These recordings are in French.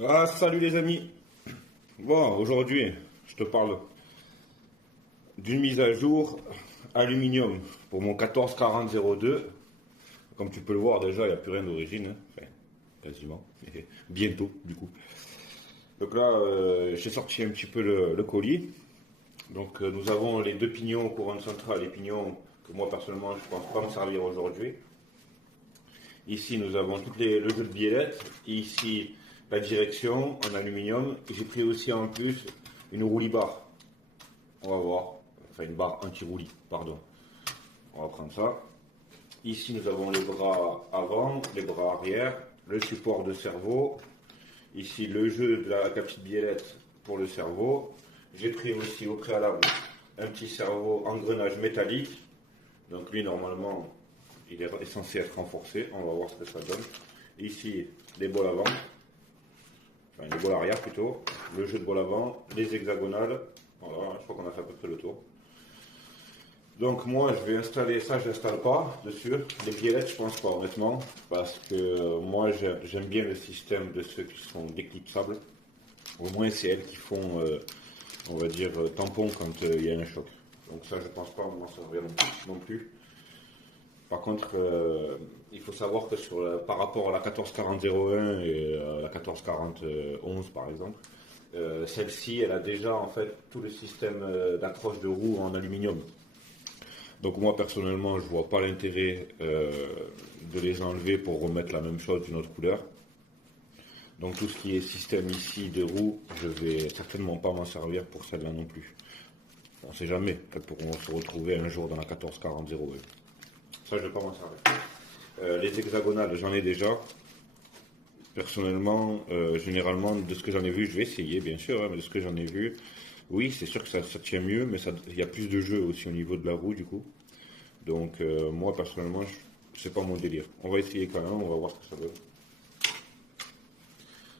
Ah, salut les amis. Bon, aujourd'hui, je te parle d'une mise à jour aluminium pour mon 144002. Comme tu peux le voir déjà, il n'y a plus rien d'origine, hein. Enfin, quasiment. Mais bientôt, du coup. Donc là, j'ai sorti un petit peu le colis. Donc nous avons les deux pignons couronne centrale, les pignons que moi personnellement je ne pense pas me servir aujourd'hui. Ici, nous avons le jeu de biellette. Ici, la direction en aluminium. J'ai pris aussi en plus une roulis barre. On va voir. Enfin, une barre anti-roulis, pardon. On va prendre ça. Ici, nous avons les bras avant, les bras arrière, le support de cerveau. Ici, le jeu de la petite biellette pour le cerveau. J'ai pris aussi au préalable un petit cerveau engrenage métallique. Donc lui, normalement, il est censé être renforcé. On va voir ce que ça donne. Ici, les bols avant. Enfin, les bols arrière plutôt. Le jeu de bols avant. Les hexagonales. Voilà, je crois qu'on a fait à peu près le tour. Donc moi, je vais installer ça. Je n'installe pas dessus. Les biellettes, je pense pas, honnêtement. Parce que moi, j'aime bien le système de ceux qui sont déclipsables. Au moins, c'est elles qui font, on va dire, tampon quand il y a un choc. Donc ça, je pense pas m'en servir non plus. Par contre, il faut savoir que par rapport à la 1440-01 et la 1440-11 par exemple, celle-ci, elle a déjà en fait tout le système d'accroche de roue en aluminium. Donc moi personnellement, je vois pas l'intérêt de les enlever pour remettre la même chose d'une autre couleur. Donc tout ce qui est système ici de roue, je vais certainement pas m'en servir pour celle-là non plus. On sait jamais, elles pourront se retrouver un jour dans la 1440-01. Ça, je ne vais pas m'en servir. Les hexagonales, j'en ai déjà. Personnellement, généralement, de ce que j'en ai vu, je vais essayer, bien sûr, hein, mais de ce que j'en ai vu, oui, c'est sûr que ça tient mieux, mais il y a plus de jeu aussi au niveau de la roue, du coup. Donc, moi, personnellement, c'est pas mon délire. On va essayer quand même, on va voir ce que ça donne.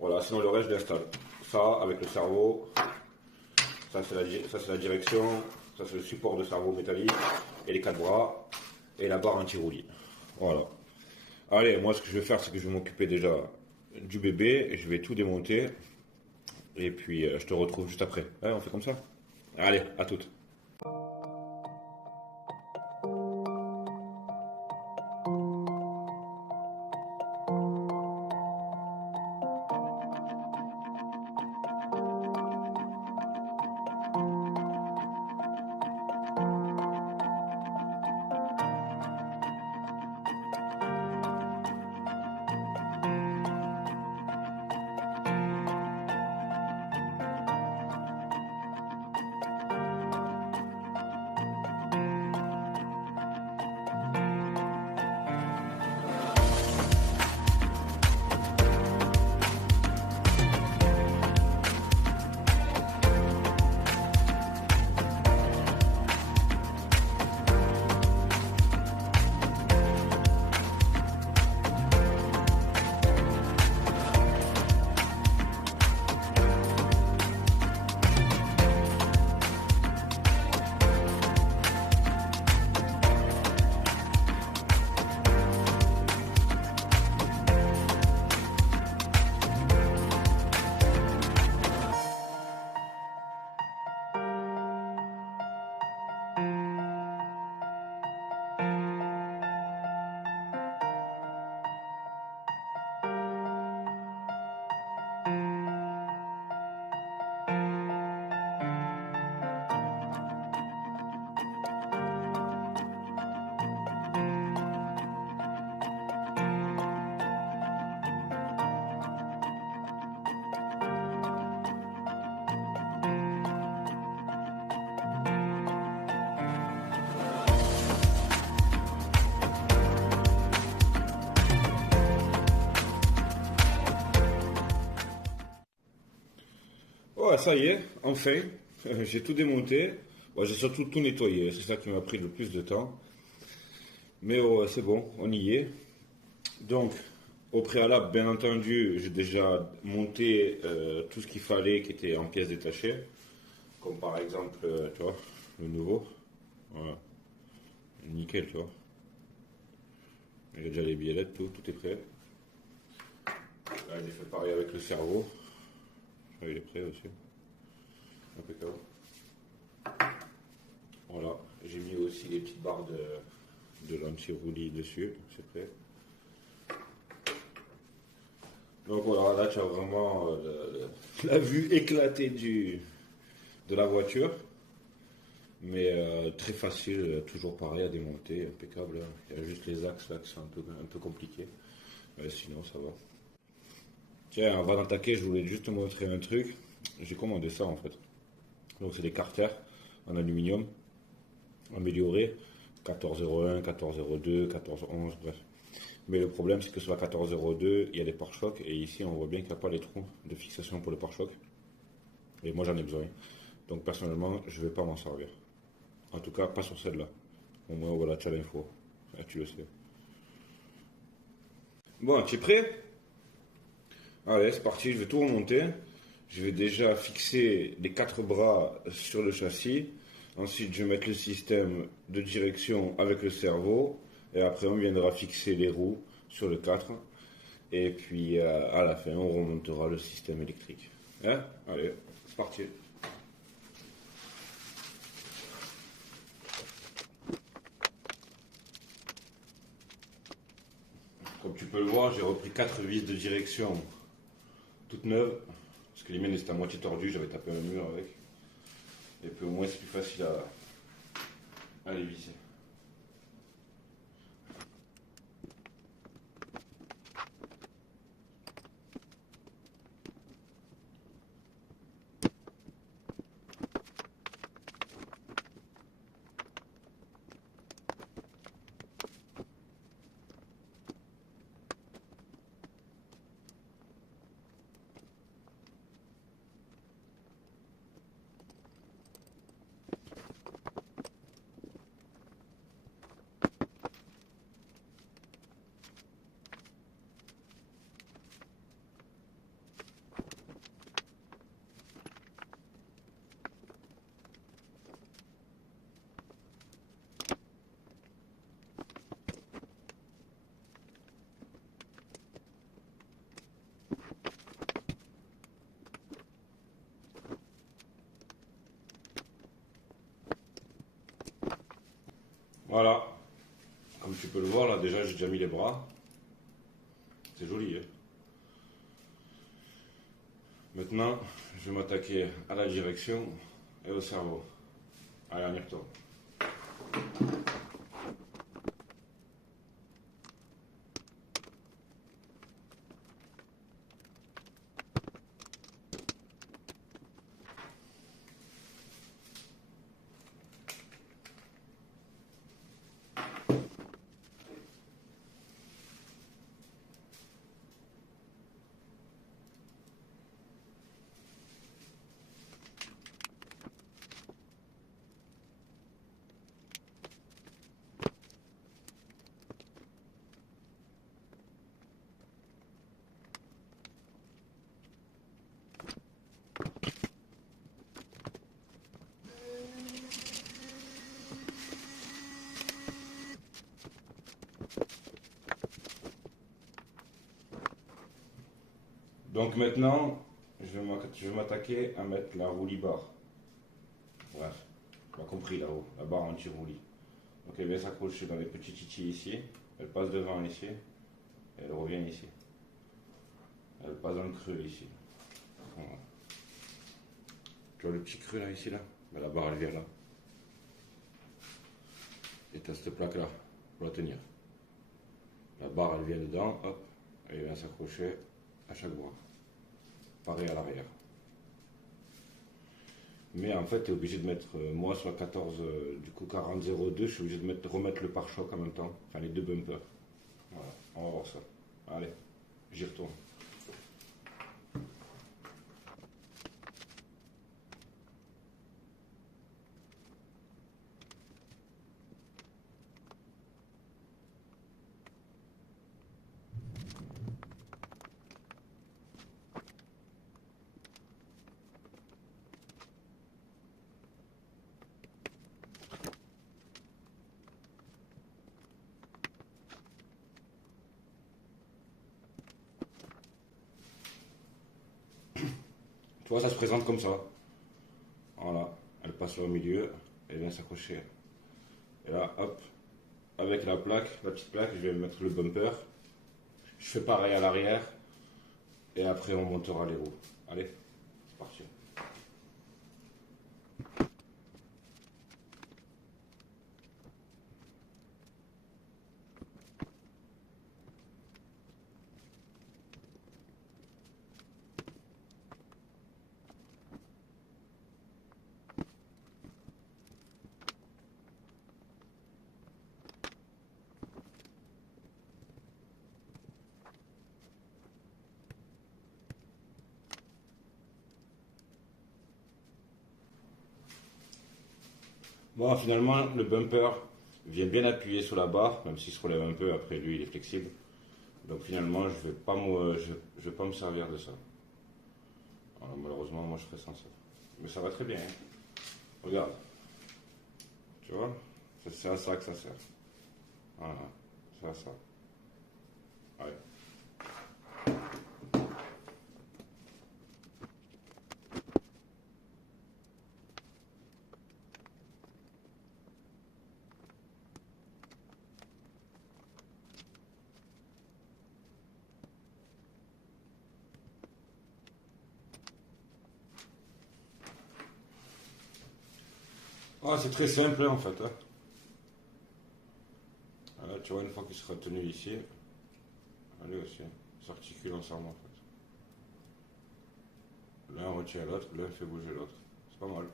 Voilà, sinon le reste, je l'installe. Ça, avec le cerveau, ça c'est la direction, ça c'est le support de cerveau métallique, et les quatre bras, et la barre anti-roulis. Voilà. Allez, moi ce que je vais faire, c'est que je vais m'occuper déjà du bébé, et je vais tout démonter, et puis je te retrouve juste après. Ouais, on fait comme ça. Allez, à toutes. Ouais, ça y est, enfin, j'ai tout démonté. Bon, j'ai surtout tout nettoyé, c'est ça qui m'a pris le plus de temps. Mais c'est bon, on y est. Donc, au préalable, bien entendu, j'ai déjà monté tout ce qu'il fallait qui était en pièces détachées. Comme par exemple, tu vois, le nouveau. Voilà. Nickel, tu vois. J'ai déjà les biellettes, tout est prêt. Là, j'ai fait pareil avec le cerveau. Ah, il est prêt aussi. Impeccable. Voilà, j'ai mis aussi les petites barres de l'anti-roulis dessus, c'est prêt. Donc voilà, là tu as vraiment la vue éclatée de la voiture. Mais très facile, toujours pareil à démonter, impeccable. Hein. Il y a juste les axes là qui sont un peu compliqués. Sinon ça va. Tiens, avant d'attaquer, je voulais juste te montrer un truc. J'ai commandé ça en fait. Donc c'est des carters en aluminium améliorés. 1401, 1402, 1411, bref. Mais le problème c'est que sur la 1402, il y a des pare-chocs et ici on voit bien qu'il n'y a pas les trous de fixation pour le pare-choc. Et moi j'en ai besoin. Donc personnellement, je ne vais pas m'en servir. En tout cas, pas sur celle-là. Au moins, voilà, tu as l'info. Ah, tu le sais. Bon, tu es prêt? Allez, c'est parti, je vais tout remonter. Je vais déjà fixer les quatre bras sur le châssis. Ensuite, je vais mettre le système de direction avec le cerveau. Et après, on viendra fixer les roues sur le 4. Et puis, à la fin, on remontera le système électrique. Hein? Allez, c'est parti. Comme tu peux le voir, j'ai repris 4 vis de direction toutes neuves. Parce que les miennes étaient à moitié tordues, j'avais tapé un mur avec. Et puis au moins c'est plus facile à les visser. Voilà. Comme tu peux le voir là, déjà j'ai déjà mis les bras. C'est joli, hein. Maintenant, je vais m'attaquer à la direction et au cerveau. Allez, on y retourne. Donc maintenant, je vais m'attaquer à mettre la roulis barre. Bref, tu as compris là-haut, la barre anti-roulis. Donc elle vient s'accrocher dans les petits titis ici, elle passe devant ici, et elle revient ici. Elle passe dans le creux ici. Voilà. Tu vois le petit creux là, ici, là? Ben, la barre elle vient là. Et tu as cette plaque là, pour la tenir. La barre elle vient dedans, hop, elle vient s'accrocher à chaque bras. Pareil à l'arrière. Mais en fait, tu es obligé de mettre, moi sur la 14, du coup 4002, je suis obligé de remettre le pare-choc en même temps, enfin les deux bumpers. Voilà, on va voir ça. Allez, j'y retourne. Tu vois, ça se présente comme ça. Voilà, elle passe sur le milieu, elle vient s'accrocher. Et là, hop, avec la plaque, la petite plaque, je vais mettre le bumper. Je fais pareil à l'arrière. Et après, on montera les roues. Allez, c'est parti. Bon, finalement, le bumper vient bien appuyer sur la barre, même s'il se relève un peu, après lui, il est flexible. Donc finalement, je vais pas me servir de ça. Alors, malheureusement, moi, je ferai sans ça. Mais ça va très bien, hein. Regarde. Tu vois? C'est à ça que ça sert. Voilà. C'est à ça. Ouais. Ah, c'est très simple, hein, en fait, hein. Voilà, tu vois, une fois qu'il sera tenu ici, allez aussi, il s'articule ensemble, en fait. L'un retient l'autre, l'un fait bouger l'autre. C'est pas mal.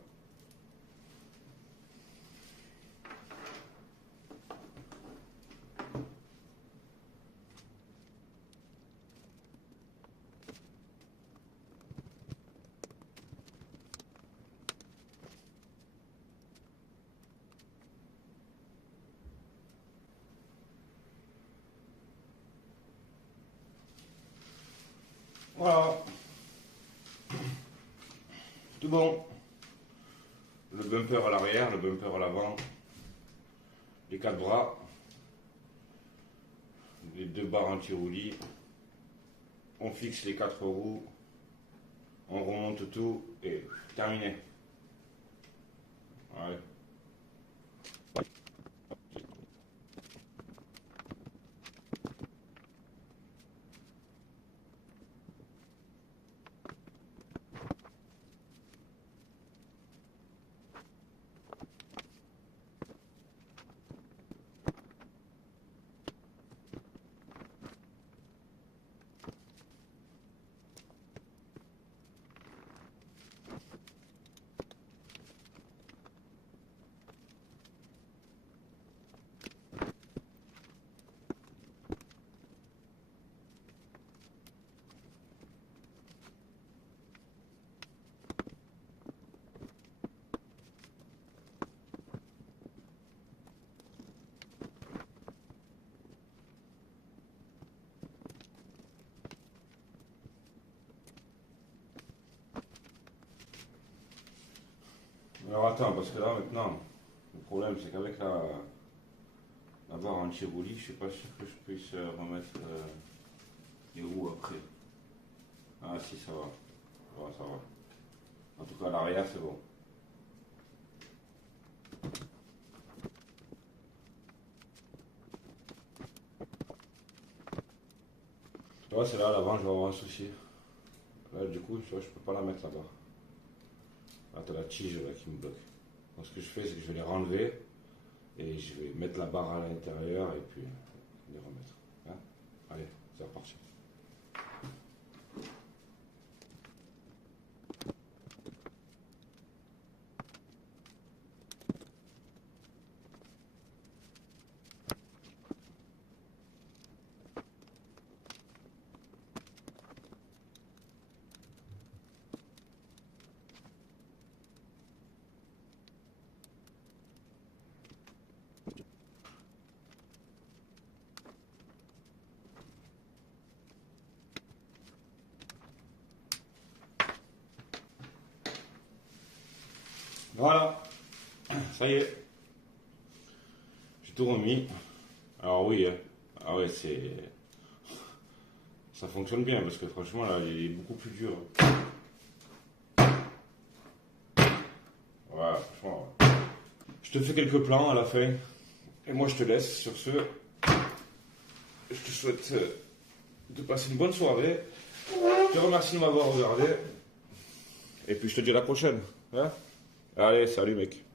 Voilà, tout bon. Le bumper à l'arrière, le bumper à l'avant, les quatre bras, les deux barres anti-roulis. On fixe les quatre roues, on remonte tout et terminé. Ouais. Alors attends, parce que là maintenant, le problème c'est qu'avec la barre anti-roulis, je suis pas sûr que je puisse remettre les roues après. Ah si, ça va. Ouais, ça va. En tout cas, à l'arrière, c'est bon. Tu vois, c'est là, à l'avant, je vais avoir un souci. Là, du coup, tu vois, je peux pas la mettre là-bas. Là, t'as la tige là, qui me bloque. Donc, ce que je fais, c'est que je vais les renlever et je vais mettre la barre à l'intérieur et puis les remettre. Hein. Allez, c'est reparti. Voilà, ça y est, j'ai tout remis. Alors oui, hein. Ah ouais, ça fonctionne bien parce que franchement là, il est beaucoup plus dur. franchement. Je te fais quelques plans à la fin. Et moi, je te laisse sur ce. Je te souhaite de passer une bonne soirée. Je te remercie de m'avoir regardé. Et puis, je te dis à la prochaine. Hein. Allez, salut, mec.